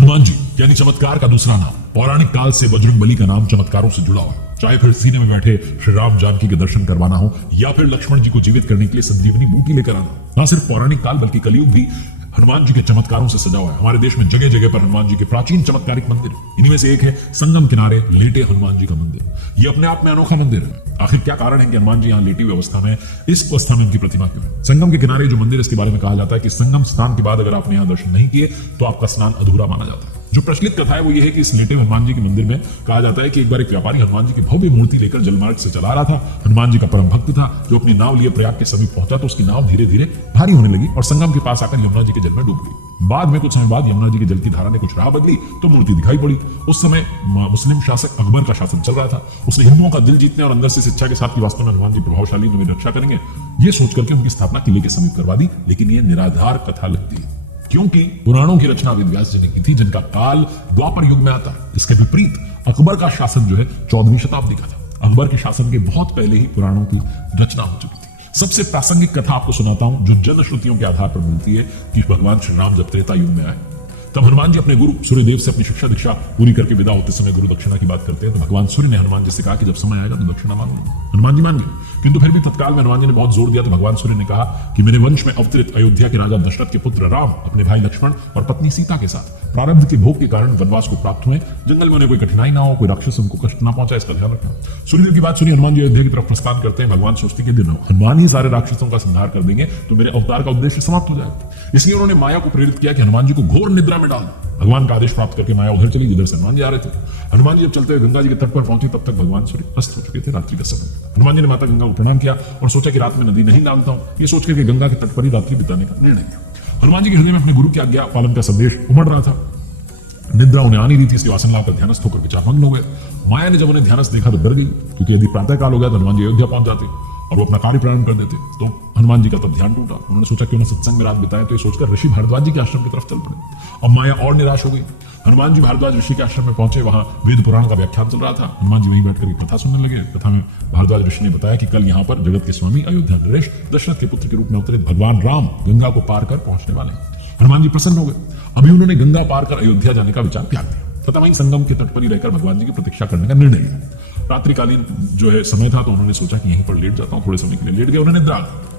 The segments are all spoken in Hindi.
हनुमान जी यानी चमत्कार का दूसरा नाम। पौराणिक काल से बजरंगबली का नाम चमत्कारों से जुड़ा हुआ है। चाहे फिर सीने में बैठे श्री राम जानकी के दर्शन करवाना हो या फिर लक्ष्मण जी को जीवित करने के लिए संजीवनी बूटी लेकर आना। ना सिर्फ पौराणिक काल बल्कि कलयुग भी हनुमान जी के चमत्कारों से सजा हुआ है। हमारे देश में जगह जगह पर हनुमान जी के प्राचीन चमत्कारिक मंदिर, इन्हीं में से एक है संगम किनारे लेटे हनुमान जी का मंदिर। ये अपने आप में अनोखा मंदिर है। आखिर क्या कारण है कि हनुमान जी यहाँ लेटी हुई अवस्था में, इस अवस्था में उनकी प्रतिमा क्यों है? संगम के किनारे जो मंदिर, इसके बारे में कहा जाता है कि संगम स्नान के बाद अगर आपने यहाँ दर्शन नहीं किए तो आपका स्नान अधूरा माना जाता है। जो प्रचलित कथा है वो ये है कि इस लेटे हनुमान जी के मंदिर में कहा जाता है कि एक बार एक व्यापारी हनुमान जी की भव्य मूर्ति लेकर जलमार्ग से चला रहा था। हनुमान जी का परम भक्त था जो अपनी नाव लिए प्रयाग के समीप पहुंचा तो उसकी नाव धीरे धीरे भारी होने लगी और संगम के पास आकर यमुना जी के जल में डूब गई। बाद में कुछ समय बाद यमुना जी के जल की धारा ने कुछ राह बदली तो मूर्ति दिखाई पड़ी। उस समय मुस्लिम शासक अकबर का शासन चल रहा था। उसने हिंदुओं का दिल जीतने और अंदर से शिक्षा के साथ की वास्तव में हनुमान जी प्रभावशाली, तो मेरी रक्षा करेंगे, ये सोच करके उनकी स्थापना किले के समीप करवा दी। लेकिन ये निराधार कथा लगती है क्योंकि पुराणों की रचना वेद व्यास जी ने की थी जिनका काल द्वापर युग में आता है। इसके विपरीत अकबर का शासन जो है 14वीं शताब्दी का था। अकबर के शासन के बहुत पहले ही पुराणों की रचना हो चुकी थी। सबसे प्रासंगिक कथा आपको सुनाता हूं जो जनश्रुतियों के आधार पर मिलती है कि भगवान श्री राम जब त्रेता युग में आए तब हनुमान जी अपने गुरु सूर्यदेव से अपनी शिक्षा दीक्षा पूरी करके विदा होते समय गुरु दक्षिणा की बात करते हैं तो भगवान सूर्य ने हनुमान जी से कहा कि जब समय आएगा तो दक्षिणा मांगो। हनुमान जी मान गए, किंतु फिर भी तत्काल में हनुमान जी ने बहुत जोर दिया तो भगवान सूर्य ने कहा कि मेरे वंश में अवतरित अयोध्या के राजा दशरथ के पुत्र राम अपने भाई लक्ष्मण और पत्नी सीता के साथ प्रारब्ध के भोग के कारण वनवास को प्राप्त हुए। जंगल में उन्हें कोई कठिनाई ना हो, कोई राक्षस उनको कष्ट ना पहुंचा, इसका ध्यान रखना। सूर्यदेव की बात सुनी, हनुमान जी अयोध्या की तरफ प्रस्थान करते हैं। भगवान सोचते कि दिन हनुमान ही सारे राक्षसों का संहार कर देंगे तो मेरे अवतार का उद्देश्य समाप्त हो जाएगा। इसलिए उन्होंने माया को प्रेरित किया कि हनुमान जी को घोर निद्रा में डाल दो। भगवान का आदेश प्राप्त करके माया उधर चली, उधर से हनुमान जी आ रहे थे। हनुमान जी जब चलते हुए गंगा जी के तट पर पहुंचे तब तक भगवान सूर्य अस्त हो चुके थे, रात्रि का समय। हनुमान जी ने माता गंगा को प्रणाम किया और सोचा कि रात में नदी नहीं डालता हूं, ये सोचकर कि गंगा के तट पर ही रात्रि बिताने का निर्णय किया। हनुमान जी के हृदय में अपने गुरु की आज्ञा पालन का संदेश उमड़ रहा था। निद्रा उन्हें आ नहीं रही थी, इसलिए आसन लाकर ध्यानस्थ होकर विचारमग्न हो गए। माया ने जब उन्हें ध्यानस्थ देखा तो डर गई क्योंकि यदि प्रातः काल हो गया तो हनुमान जी अयोध्या पहुंच जाते और वो अपना कार्य प्रारंभ कर देते। तो हनुमान जी का तब ध्यान टूटा। उन्होंने सोचा कि उन्हें सत्संग में रात बिताए तो ये सोचकर ऋषि भारद्वाज जी के आश्रम की तरफ चल पड़े। अब माया और निराश हो गई। हनुमान जी भारद्वाज ऋषि के आश्रम में पहुंचे, वहां वेद पुराण का व्याख्यान चल रहा था। हनुमान जी वहीं बैठकर एक कथा सुनने लगे। कथा में भारद्वाज ऋषि ने बताया कि कल यहाँ पर जगत के स्वामी अयोध्या नरेश दशरथ के पुत्र के रूप में अवतरित भगवान राम गंगा को पार कर पहुंचने वाले हैं। हनुमान जी प्रसन्न हो गए। अभी उन्होंने गंगा पार कर अयोध्या जाने का विचार त्याग दिया तथा वहीं संगम के तट पर ही रहकर भगवान जी की प्रतीक्षा करने का निर्णय लिया। रात्रिकालीन जो है समय था तो उन्होंने सोचा कि यहीं पर लेट जाता हूं, थोड़े समय के लिए लेट गए। उन्हें निद्रा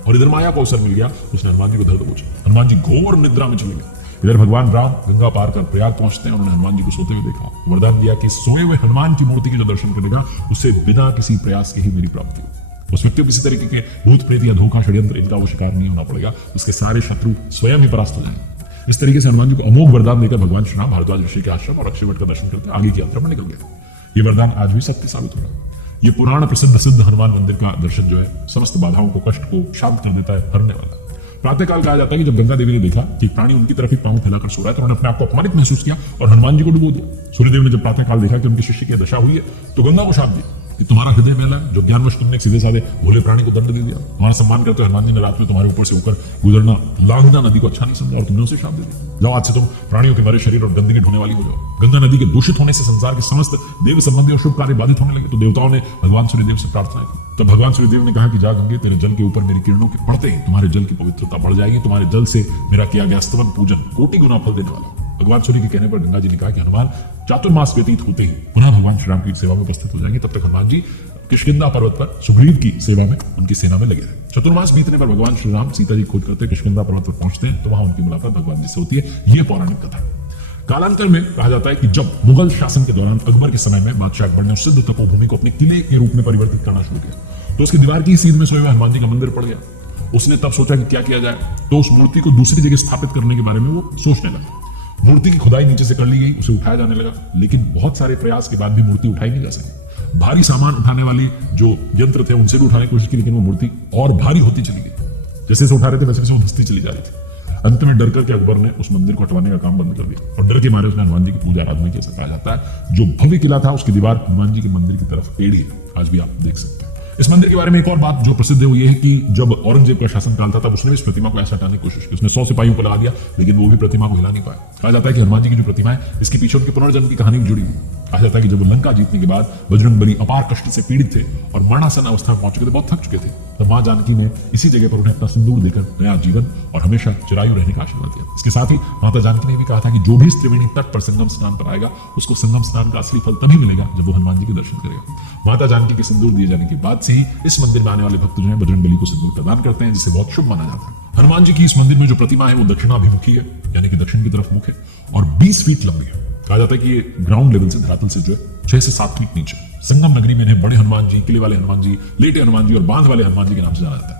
और इधर माया को अवसर मिल गया, उसने हनुमान जी को दर्द पूछा। हनुमान जी घोर निद्रा में चले गए। इधर भगवान राम गंगा पार कर प्रयाग पहुंचते हैं। उन्होंने हनुमान जी को सोते हुए देखा, वरदान दिया कि सोए हुए हनुमान की मूर्ति के जो दर्शन करेगा उससे बिना किसी प्रयास के ही मेरी प्राप्ति हो। उस व्यक्ति को किसी तरीके के भूत प्रेत या धोखा षड्यंत्र इनका वो शिकार नहीं होना पड़ेगा, उसके सारे शत्रु स्वयं ही परास्त हो जाएंगे। इस तरीके से हनुमान जी को अमोघ वरदान देकर भगवान श्री राम भारद्वाज ऋषि के आश्रम और अक्षयवट का दर्शन करते आगे की यात्रा में निकल गए। ये वरदान आज भी सत्य साबित हो रहा है। ये पुराण प्रसिद्ध सिद्ध हनुमान मंदिर का दर्शन जो है समस्त बाधाओं को, कष्ट को शांत कर देता है, हरने वाला। प्रातःकाल कहा जाता है कि जब गंगा देवी ने देखा कि प्राणी उनकी तरफ ही पांव फैलाकर सो रहा है तो उन्होंने अपने आप को अपमानित महसूस किया और हनुमान जी को डुबो दिया। सूर्यदेव ने जब प्रातःकाल देखा कि उनके शिष्य की दशा हुई है तो गंगा को शाप दिया कि तुम्हारा हृदय मैला है, जो ज्ञानवश तुमने सीधे साधे भोले प्राणी को दंड दे दिया। तुम्हारा सम्मान करते हनुमान जी ने रात में तुम्हारे ऊपर से होकर गुजरना लांघना नदी को अच्छा नहीं समझा और तुमने उसे शाप दे दिया। जाओ आज से तुम प्राणियों के मरे शरीर और गंदगी ढोने वाली हो जाओ। गंगा नदी के दूषित होने से संसार के समस्त देव संबंधी और शुभ कार्य बाधित होने लगे तो देवताओं ने भगवान सूर्यदेव से प्रार्थना की। तब भगवान सूर्यदेव ने कहा कि जा गंगे, तेरे जल के ऊपर मेरी किरणों के पड़ते ही तुम्हारे जल की पवित्रता बढ़ जाएगी। तुम्हारे जल से मेरा किया गया स्तवन पूजन कोटि गुना फल देने वाला। भगवान सूर्य के कहने पर गंगा जी ने कहा कि हनुमान चातुर्मास व्यतीत होते ही पुनः भगवान श्री राम की सेवा में उपस्थित हो जाएंगे। तब तक हनुमान जी किष्किंधा पर्वत पर सुग्रीव की सेवा में उनकी सेना में लगे थे। चतुर्मास बीतने पर भगवान श्री राम सीता जी खोज करते किष्किंधा पर्वत पर पहुंचते हैं तो वहां उनकी मुलाकात भगवान जी से होती है। ये पौराणिक कथा। कालांतर में कहा जाता है कि जब मुगल शासन के दौरान अकबर के समय में बादशाह अकबर ने सिद्ध तपोभूमि को अपने किले के रूप में परिवर्तित करना शुरू किया तो उसकी दीवार की सीध में सोए हुए हनुमान जी का मंदिर पड़ गया। उसने तब सोचा कि क्या किया जाए तो उस मूर्ति को दूसरी जगह स्थापित करने के बारे में वो सोचने लगा। मूर्ति की खुदाई नीचे से कर ली गई, उसे उठाया जाने लगा, लेकिन बहुत सारे प्रयास के बाद भी मूर्ति उठाई नहीं जा सकी। भारी सामान उठाने वाले जो यंत्र थे उनसे भी उठाने की कोशिश की लेकिन वो मूर्ति और भारी होती चली गई। जैसे से उठा रहे थे वैसे वैसे वो धंसती चली जा रही थी। अंत में डर करके अकबर ने उस मंदिर को हटवाने का काम बंद कर दिया और डर के मारे उसने हनुमान जी की पूजा आराधना की। ऐसा कहा जाता है जो भव्य किला था उसकी दीवार हनुमान जी के मंदिर की तरफ टेढ़ी है, आज भी आप देख सकते हैं। इस मंदिर के बारे में एक और बात जो प्रसिद्ध है वो ये है कि जब औरंगजेब का शासन काल था तब उसने इस प्रतिमा को ऐसा हटाने की कोशिश की। उसने 100 सिपाहियों को लगा दिया लेकिन वो भी प्रतिमा को हिला नहीं पाया। कहा जाता है कि हनुमान जी की जो प्रतिमा है इसके पीछे उनके पुनर्जन्म की कहानी भी जुड़ी हुई। कहा जाता है कि जब वो लंका जीतने के बाद बजरंगबली अपार कष्ट से पीड़ित थे और मरणासन अवस्था में पहुंच चुके थे, बहुत थक चुके थे, तो मां जानकी ने इसी जगह पर उन्हें अपना सिंदूर देकर नया जीवन और हमेशा चिरायु रहने का आशीर्वाद दिया। इसके साथ ही माता जानकी ने भी कहा था कि जो भी इस त्रिवेणी तट पर संगम स्नान पर आएगा उसको संगम स्नान का असली फल तभी मिलेगा जब वो हनुमान जी के दर्शन करेगा। माता जानकी के सिंदूर दिए जाने के बाद से ही इस मंदिर में आने वाले भक्त जो है बजरंगबली को सिंदूर प्रदान करते हैं, जिसे बहुत शुभ माना जाता है। हनुमान जी की इस मंदिर में जो प्रतिमा है वो दक्षिणाभिमुखी है, यानी कि दक्षिण की तरफ मुख है और 20 फीट लंबी है। कहा जाता है कि ये ग्राउंड लेवल से, धरातल से जो है 6 से 7 फीट नीचे। संगम नगरी में इन्हें बड़े हनुमान जी, किले वाले हनुमान जी, लेटे हनुमान जी और बांध वाले हनुमान जी के नाम से जाना जाता है।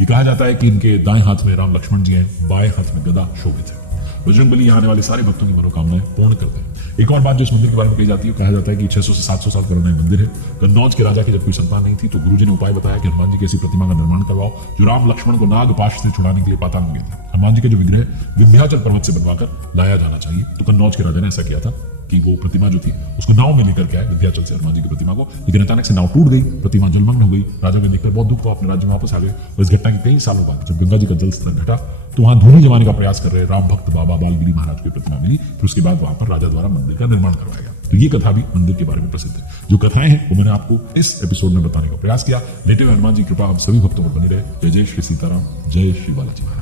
ये कहा जाता है कि इनके दाएं हाथ में राम लक्ष्मण जी हैं, बाएं हाथ में गदा शोभित है। बजरंगबली यहाँ आने वाले सारे भक्तों की मनोकामनाएं पूर्ण करते हैं। एक और बात जो इस मंदिर के बारे में कही जाती है, कहा जाता है कि 600 से 700 साल पुराना मंदिर है। कन्नौज के राजा की जब कोई संतान नहीं थी तो गुरुजी ने उपाय बताया कि हनुमान जी की ऐसी प्रतिमा का निर्माण करवाओ जो राम लक्ष्मण को नाग पाश से छुड़ाने के लिए पाताल में गए थे। हनुमान जी के जो विग्रह विंध्याचल पर्वत से बनवाकर लाया जाना चाहिए, तो कन्नौज के राजा ने ऐसा किया था कि वो प्रतिमा जो थी उसको नाव में लेकर के आए विंध्याचल से हनुमान जी की प्रतिमा को, लेकिन अचानक से नाव टूट गई, प्रतिमा जलमग्न हो गई। राजा ने देखकर बहुत दुख हुआ, अपने राज्य में वापस आ गए। और इस घटना के कई सालों बाद जब गंगा जी का जल स्तर घटा तो वहां धूनी जमाने का प्रयास कर रहे राम भक्त बाबा बालगिरी महाराज की प्रतिमा मिली। फिर उसके बाद वहां पर राजा द्वारा मंदिर का निर्माण करवाया गया। तो ये कथा भी मंदिर के बारे में प्रसिद्ध है। जो कथाएं हैं वो मैंने आपको इस एपिसोड में बताने का प्रयास किया। लेटे हुए हनुमान जी की कृपा आप सभी भक्तों पर बनी रहे। जय जय श्री सीताराम, जय श्री बालाजी महाराज।